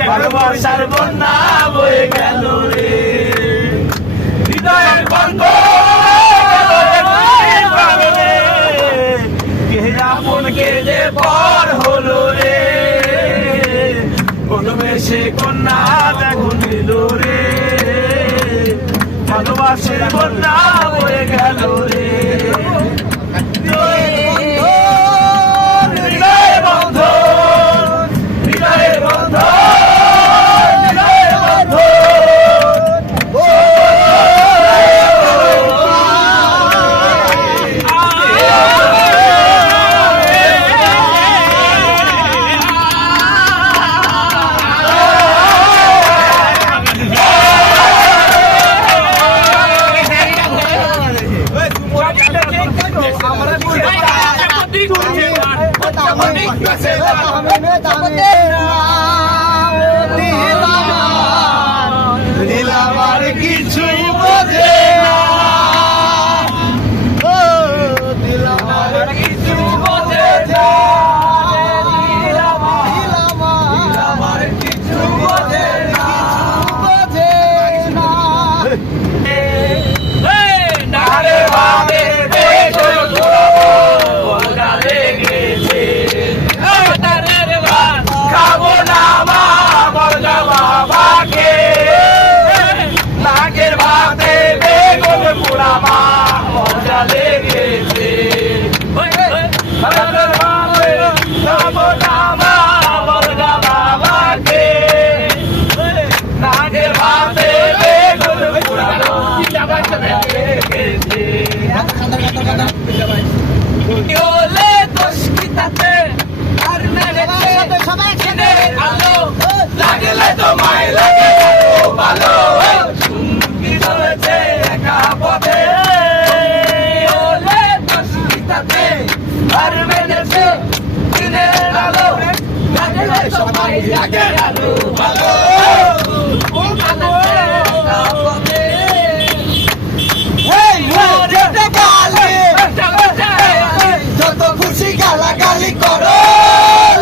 ভালোবাসার বন্যা বয়ে গেল রে হৃদয়ের বন্ধ আপনকে যে পর হলো রে ভালোবেসে কন্যা দেখো নিল রে ভালোবাসার বন্যা বয়ে গেল রে দিলাবার কিছুই বোঝে না দিলাবার কিছু বোঝে না দিলাবার কিছু বোঝে না নারে বাদে খাবো না মা বর্গা বাবাকে নাগের ভাতে বেগুন পোড়া মা মজা লেগেছে খাবো না মা বর্গা বাবাকে নাগের ভাতে বেগুন পোড়া লেগেছে হলে দোষ কি তাতে আর লাগলে তোমায় লাগে ভালো চুমকি চলেছে একা পথে হলে দশটাতে আর মেনেছে দিনের আলো লাগলে তোমায় লাগে আলো ভালো যত খুশি গালাগালি করো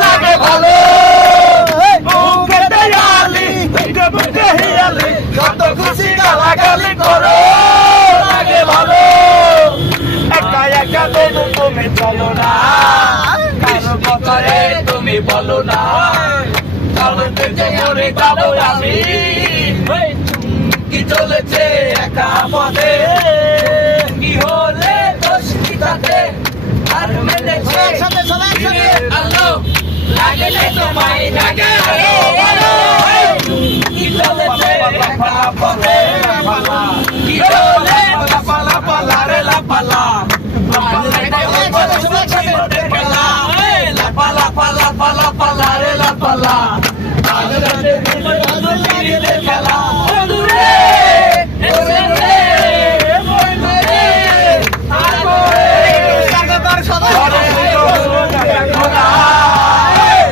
লাগে ভালো যত খুশি গালাগালি করো লাগে ভালো একা একা তো তুমি চলো না কারো কথায় তুমি বলো না চলতে যে মরে যাবো আমি কি চলেছে একা পথে কি হলে দোষ কি তাতে আর মেনেছে আলো লাগলে তোমায় লাগে আলো কি চলেছে একা পথে কি হলে লাপালা পালা রে লাপালা লাপালা পালা পালা পালা রে লাপালা খেলা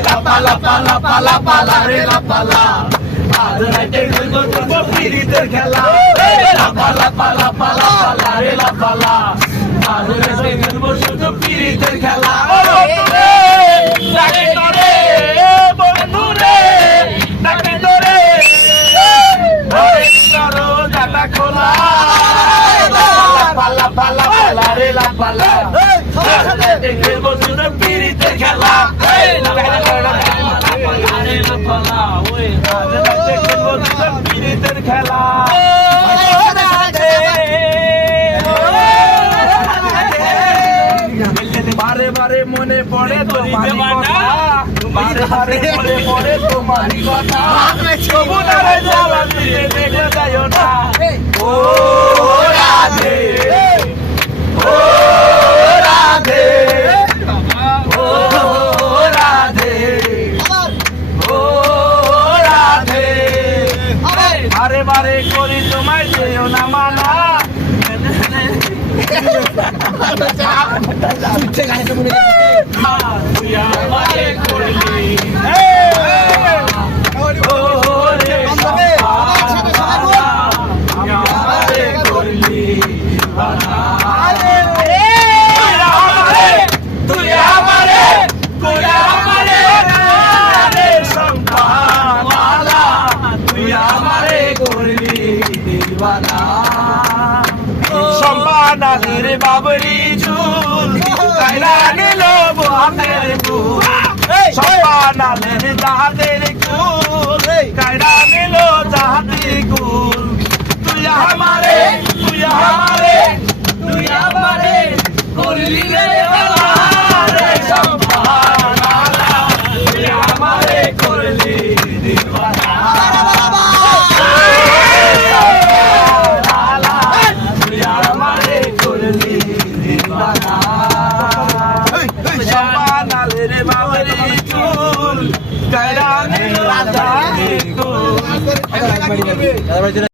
লাপালা পালা পালা রে লাপালা আজ রাতে খেলবো করবো পিরিতের খেলা লাপালা পালা পালা পালা রে লাপালা আজ রাতে খেলবো শুধু পিরিতের খেলা ডাকে তোরে বন্ধু রে ডাকে তোরে করো ডাটা খোলা পালা পালা পালা রে লাপালা আজ রাতে খেলবো শুধু পিরিতের খেলা খেলা বারে বারে মনে পড়ে তোমার কথা বারে বারে মনে পড়ে তোমার কথা কবুতরে জ্বালা দিয়ে দেখে যাইও না ও রাধে ও রাধে ও রাধে ও রাধে বারে বারে করি তোমায় যেও না মানা তুই আমারে করলি তুই আমারে বাবরি চুল কাইরা নিল হাতের কুল সম্পানালের জাহাজের কুল কাইরা নিল জাহাজের কুল তুই আমারে করলি রে রে সম্পানালা তুই আমারে করলি দিওয়ানা তুই আমারে করলি দিওয়ানা সম্পানালের বাবরি চুল কাইরা নিল জাহাজের কুল